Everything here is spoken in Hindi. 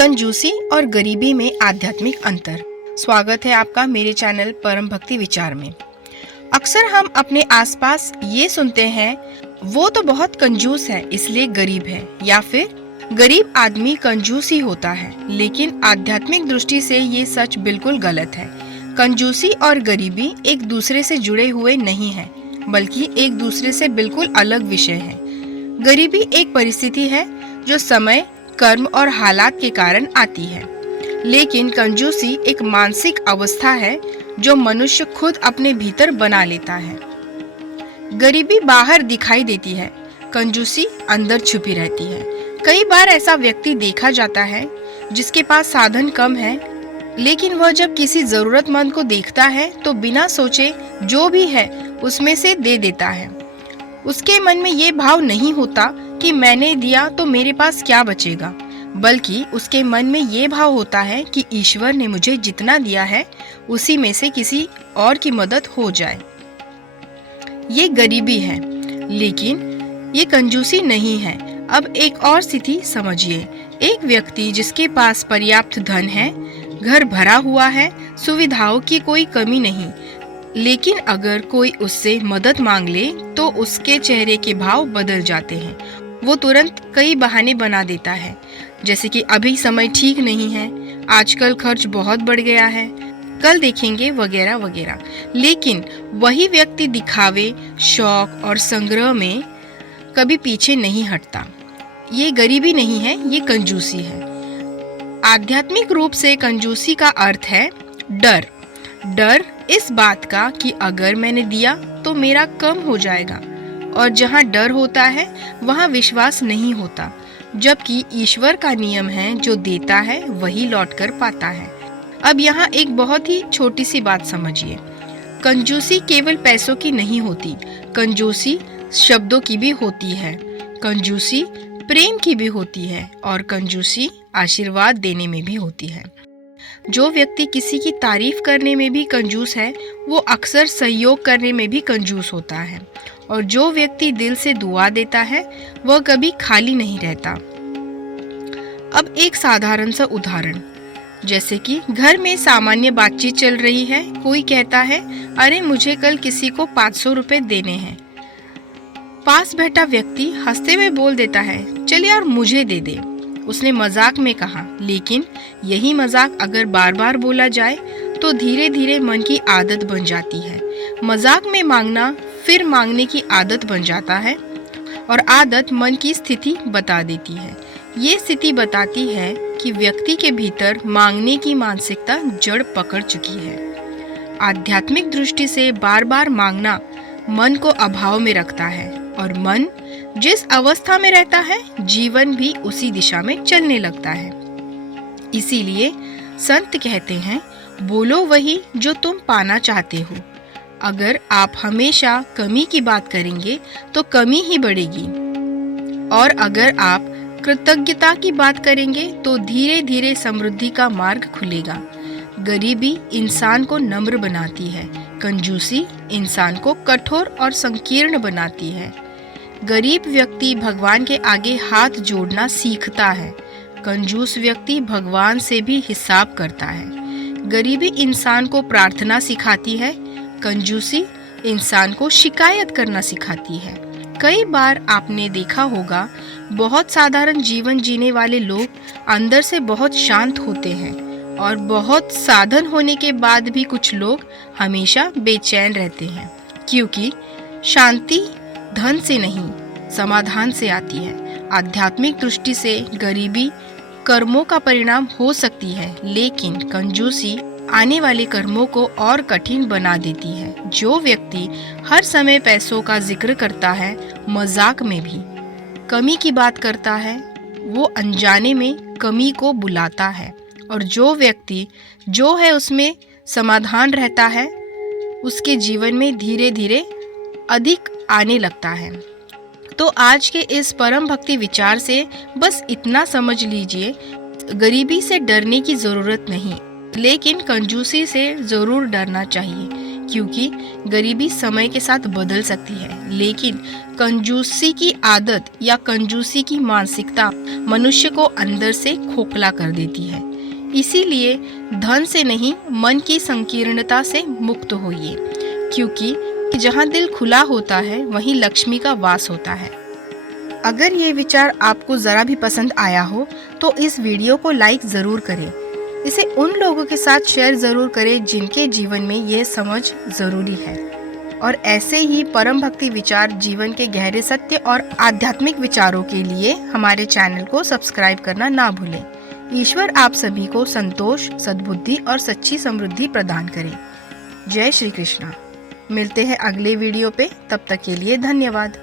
कंजूसी और गरीबी में आध्यात्मिक अंतर। स्वागत है आपका मेरे चैनल परम भक्ति विचार में। अक्सर हम अपने आसपास ये सुनते हैं, वो तो बहुत कंजूस है इसलिए गरीब है, या फिर गरीब आदमी कंजूस ही होता है। लेकिन आध्यात्मिक दृष्टि से ये सच बिल्कुल गलत है। कंजूसी और गरीबी एक दूसरे से जुड़े हुए नहीं है, बल्कि एक दूसरे से बिल्कुल अलग विषय है। गरीबी एक परिस्थिति है जो समय, कर्म और हालात के कारण आती है, लेकिन कंजूसी एक मानसिक अवस्था है जो मनुष्य खुद अपने भीतर बना लेता है। गरीबी बाहर दिखाई देती है, कंजूसी अंदर छुपी रहती है। कई बार ऐसा व्यक्ति देखा जाता है जिसके पास साधन कम है, लेकिन वह जब किसी जरूरतमंद को देखता है तो बिना सोचे जो भी है उसमें से दे देता है। उसके मन में ये भाव नहीं होता कि मैंने दिया तो मेरे पास क्या बचेगा, बल्कि उसके मन में ये भाव होता है कि ईश्वर ने मुझे जितना दिया है उसी में से किसी और की मदद हो जाए। ये गरीबी है, लेकिन ये कंजूसी नहीं है। अब एक और स्थिति समझिए। एक व्यक्ति जिसके पास पर्याप्त धन है, घर भरा हुआ है, सुविधाओं की कोई कमी नहीं, लेकिन अगर कोई उससे मदद मांग ले तो उसके चेहरे के भाव बदल जाते हैं। वो तुरंत कई बहाने बना देता है, जैसे कि अभी समय ठीक नहीं है, आजकल खर्च बहुत बढ़ गया है, कल देखेंगे, वगैरह वगैरह। लेकिन वही व्यक्ति दिखावे, शौक और संग्रह में कभी पीछे नहीं हटता। ये गरीबी नहीं है, ये कंजूसी है। आध्यात्मिक रूप से कंजूसी का अर्थ है डर। डर इस बात का कि अगर मैंने दिया तो मेरा कम हो जाएगा, और जहाँ डर होता है वहाँ विश्वास नहीं होता, जबकि ईश्वर का नियम है जो देता है वही लौट कर पाता है। अब यहाँ एक बहुत ही छोटी सी बात समझिए। कंजूसी केवल पैसों की नहीं होती, कंजूसी शब्दों की भी होती है, कंजूसी प्रेम की भी होती है, और कंजूसी आशीर्वाद देने में भी होती है। जो व्यक्ति किसी की तारीफ करने में भी कंजूस है, वो अक्सर सहयोग करने में भी कंजूस होता है। और जो व्यक्ति दिल से दुआ देता है, वह कभी खाली नहीं रहता। अब एक साधारण सा उदाहरण, जैसे कि घर में सामान्य बातचीत चल रही है, कोई कहता है, अरे मुझे कल किसी को 500 रुपए देने हैं। पास बैठा व्यक्ति हंसते हुए बोल देता है, चल यार मुझे दे दे। उसने मजाक में कहा, लेकिन यही मजाक अगर बार बार बोला जाए तो धीरे धीरे मन की आदत बन जाती है। मजाक में मांगना फिर मांगने की आदत बन जाता है, और आदत मन की स्थिति बता देती है। ये स्थिति बताती है कि व्यक्ति के भीतर मांगने की मानसिकता जड़ पकड़ चुकी है। आध्यात्मिक दृष्टि से बार बार मांगना मन को अभाव में रखता है, और मन जिस अवस्था में रहता है, जीवन भी उसी दिशा में चलने लगता है। इसीलिए संत कहते हैं, बोलो वही जो तुम पाना चाहते हो। अगर आप हमेशा कमी की बात करेंगे तो कमी ही बढ़ेगी, और अगर आप कृतज्ञता की बात करेंगे तो धीरे धीरे समृद्धि का मार्ग खुलेगा। गरीबी इंसान को नम्र बनाती है, कंजूसी इंसान को कठोर और संकीर्ण बनाती है। गरीब व्यक्ति भगवान के आगे हाथ जोड़ना सीखता है, कंजूस व्यक्ति भगवान से भी हिसाब करता है। गरीबी इंसान को प्रार्थना सिखाती है, कंजूसी इंसान को शिकायत करना सिखाती है। कई बार आपने देखा होगा, बहुत साधारण जीवन जीने वाले लोग अंदर से बहुत शांत होते हैं, और बहुत साधन होने के बाद भी कुछ लोग हमेशा बेचैन रहते हैं, क्योंकि शांति धन से नहीं, समाधान से आती है। आध्यात्मिक दृष्टि से गरीबी कर्मों का परिणाम हो सकती है, लेकिन कंजूसी आने वाले कर्मों को और कठिन बना देती है। जो व्यक्ति हर समय पैसों का जिक्र करता है, मजाक में भी कमी की बात करता है, वो अनजाने में कमी को बुलाता है, और जो व्यक्ति जो है उसमें समाधान रहता है, उसके जीवन में धीरे धीरे अधिक आने लगता है। तो आज के इस परम भक्ति विचार से बस इतना समझ लीजिए, गरीबी से डरने की ज़रूरत नहीं, लेकिन कंजूसी से ज़रूर डरना चाहिए, क्योंकि गरीबी समय के साथ बदल सकती है, लेकिन कंजूसी की आदत या कंजूसी की मानसिकता मनुष्य को अंदर से खोखला कर देती है। इसीलिए धन से नहीं, मन की संकीर्णता से मुक्त होइए, क्योंकि जहाँ दिल खुला होता है वहीं लक्ष्मी का वास होता है। अगर ये विचार आपको ज़रा भी पसंद आया हो तो इस वीडियो को लाइक ज़रूर करें। इसे उन लोगों के साथ शेयर ज़रूर करें जिनके जीवन में ये समझ ज़रूरी है। और ऐसे ही परम भक्ति विचार, जीवन के गहरे सत्य और आध्यात्मिक विचारों के लिए हमारे चैनल को सब्सक्राइब करना ना भूलें। ईश्वर आप सभी को संतोष, सद्बुद्धि और सच्ची समृद्धि प्रदान करे। जय श्री कृष्णा। मिलते हैं अगले वीडियो पे, तब तक के लिए धन्यवाद।